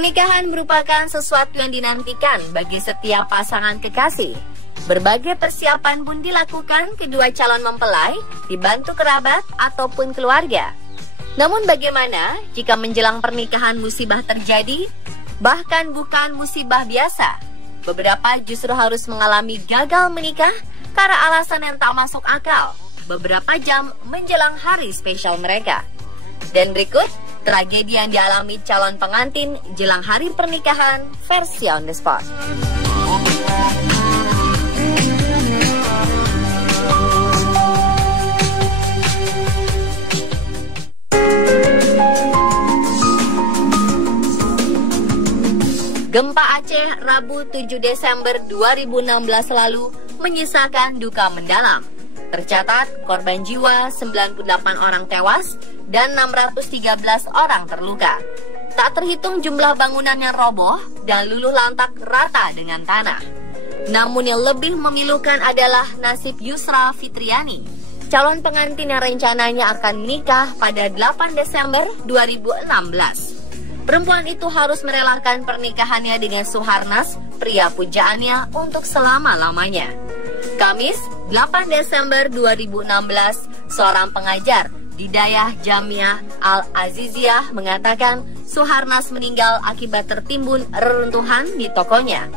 Pernikahan merupakan sesuatu yang dinantikan bagi setiap pasangan kekasih. Berbagai persiapan pun dilakukan kedua calon mempelai, dibantu kerabat ataupun keluarga. Namun bagaimana jika menjelang pernikahan musibah terjadi? Bahkan bukan musibah biasa. Beberapa justru harus mengalami gagal menikah karena alasan yang tak masuk akal beberapa jam menjelang hari spesial mereka. Dan berikut tragedi yang dialami calon pengantin jelang hari pernikahan versi on the spot. Gempa Aceh Rabu 7 Desember 2016 lalu menyisakan duka mendalam. Tercatat korban jiwa 98 orang tewas dan 613 orang terluka. Tak terhitung jumlah bangunan yang roboh dan luluh lantak rata dengan tanah. Namun yang lebih memilukan adalah nasib Yusra Fitriani, calon pengantin yang rencananya akan menikah pada 8 Desember 2016. Perempuan itu harus merelakan pernikahannya dengan Suharnas, pria pujaannya, untuk selama-lamanya. Kamis, 8 Desember 2016, seorang pengajar di Dayah Jamiah Al-Aziziyah mengatakan Suharnas meninggal akibat tertimbun reruntuhan di tokonya.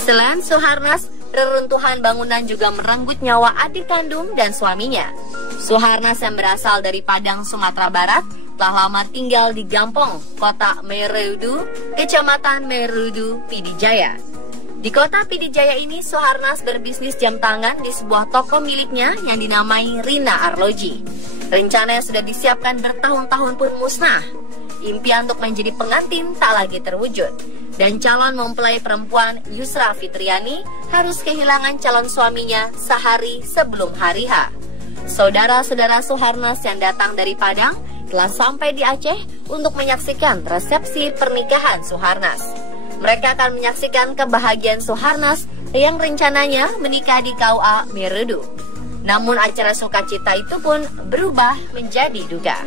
Selain Suharnas, reruntuhan bangunan juga merenggut nyawa adik kandung dan suaminya. Suharnas yang berasal dari Padang, Sumatera Barat, telah lama tinggal di Gampong, Kota Merudu, Kecamatan Merudu, Pidijaya. Di kota Pidijaya ini, Suharnas berbisnis jam tangan di sebuah toko miliknya yang dinamai Rina Arloji. Rencana yang sudah disiapkan bertahun-tahun pun musnah. Impian untuk menjadi pengantin tak lagi terwujud. Dan calon mempelai perempuan Yusra Fitriani harus kehilangan calon suaminya sehari sebelum hari H. Saudara-saudara Suharnas yang datang dari Padang telah sampai di Aceh untuk menyaksikan resepsi pernikahan Suharnas. Mereka akan menyaksikan kebahagiaan Suharnas yang rencananya menikah di KUA Merudu. Namun acara sukacita itu pun berubah menjadi duka.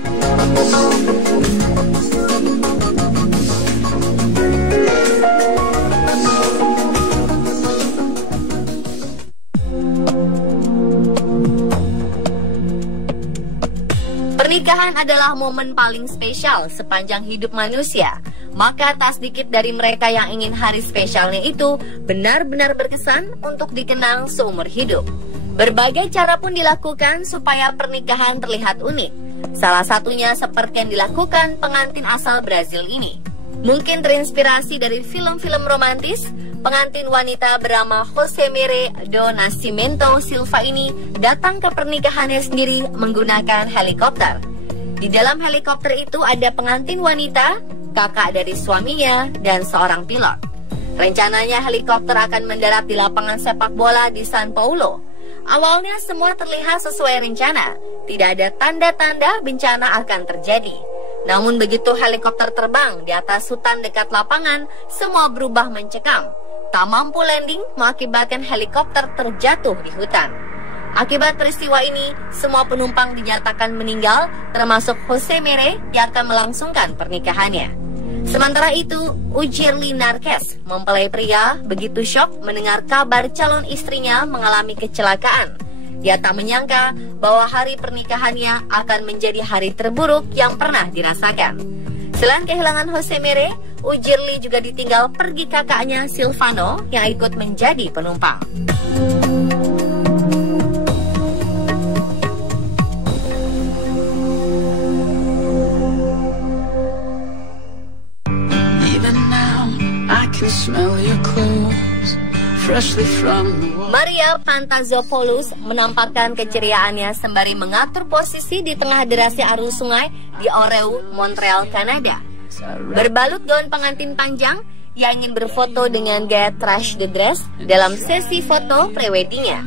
Pernikahan adalah momen paling spesial sepanjang hidup manusia. Maka tak sedikit dari mereka yang ingin hari spesialnya itu benar-benar berkesan untuk dikenang seumur hidup. Berbagai cara pun dilakukan supaya pernikahan terlihat unik. Salah satunya seperti yang dilakukan pengantin asal Brazil ini. Mungkin terinspirasi dari film-film romantis, pengantin wanita bernama Josemere do Nascimento Silva ini datang ke pernikahannya sendiri menggunakan helikopter. Di dalam helikopter itu ada pengantin wanita, kakak dari suaminya, dan seorang pilot. Rencananya helikopter akan mendarat di lapangan sepak bola di San Paulo. Awalnya semua terlihat sesuai rencana, tidak ada tanda-tanda bencana akan terjadi. Namun begitu helikopter terbang di atas hutan dekat lapangan, semua berubah mencekam. Tak mampu landing mengakibatkan helikopter terjatuh di hutan. Akibat peristiwa ini, semua penumpang dinyatakan meninggal, termasuk Josemere yang akan melangsungkan pernikahannya. Sementara itu, Ujirli Narkes, mempelai pria, begitu syok mendengar kabar calon istrinya mengalami kecelakaan. Dia tak menyangka bahwa hari pernikahannya akan menjadi hari terburuk yang pernah dirasakan. Selain kehilangan Josemere, Ujirli juga ditinggal pergi kakaknya Silvano yang ikut menjadi penumpang. Maria Pantazopoulos menampakkan keceriaannya sembari mengatur posisi di tengah derasnya arus sungai di Oreu, Montreal, Kanada. Berbalut gaun pengantin panjang, ia ingin berfoto dengan gaya trash the dress dalam sesi foto preweddingnya.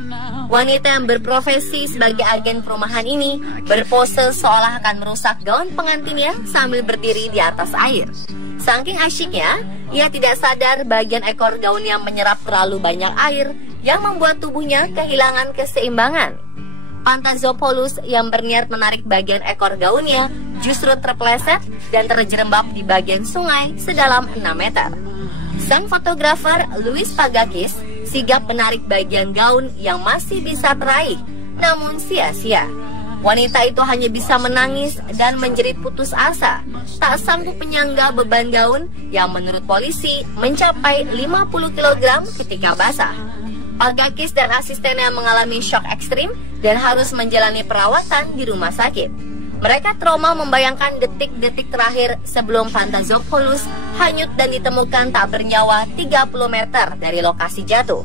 Wanita yang berprofesi sebagai agen perumahan ini berpose seolah akan merusak gaun pengantinnya sambil berdiri di atas air. Saking asyiknya, ia tidak sadar bagian ekor gaunnya menyerap terlalu banyak air yang membuat tubuhnya kehilangan keseimbangan. Pantazopoulos yang berniat menarik bagian ekor gaunnya justru terpeleset dan terjerembab di bagian sungai sedalam 6 meter. Sang fotografer Louis Pagakis sigap menarik bagian gaun yang masih bisa teraih, namun sia-sia. Wanita itu hanya bisa menangis dan menjerit putus asa, tak sanggup menyangga beban gaun yang menurut polisi mencapai 50 kg ketika basah. Pagakis dan asistennya mengalami shock ekstrim dan harus menjalani perawatan di rumah sakit. Mereka trauma membayangkan detik-detik terakhir sebelum Pantazopoulos hanyut dan ditemukan tak bernyawa 30 meter dari lokasi jatuh.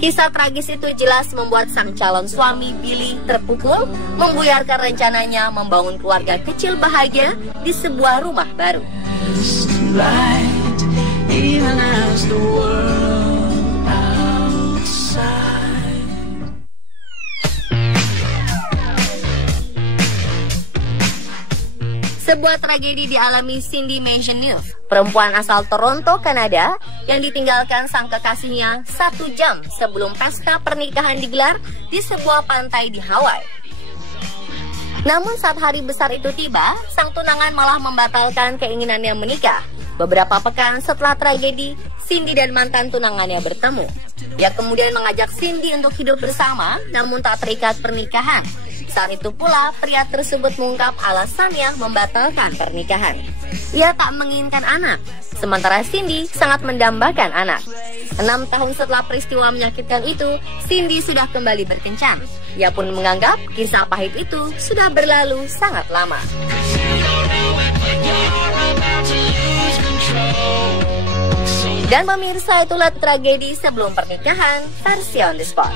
Kisah tragis itu jelas membuat sang calon suami Billy terpukul, membuyarkan rencananya membangun keluarga kecil bahagia di sebuah rumah baru. Sebuah tragedi dialami Cindy Maisonneuve, perempuan asal Toronto, Kanada, yang ditinggalkan sang kekasihnya 1 jam sebelum pesta pernikahan digelar di sebuah pantai di Hawaii. Namun saat hari besar itu tiba, sang tunangan malah membatalkan keinginannya menikah. Beberapa pekan setelah tragedi, Cindy dan mantan tunangannya bertemu. Ia kemudian mengajak Cindy untuk hidup bersama, namun tak terikat pernikahan. Saat itu pula, pria tersebut mengungkap alasannya membatalkan pernikahan. Ia tak menginginkan anak, sementara Cindy sangat mendambakan anak. 6 tahun setelah peristiwa menyakitkan itu, Cindy sudah kembali berkencan. Ia pun menganggap kisah pahit itu sudah berlalu sangat lama. Dan pemirsa, itulah tragedi sebelum pernikahan versi On The Spot.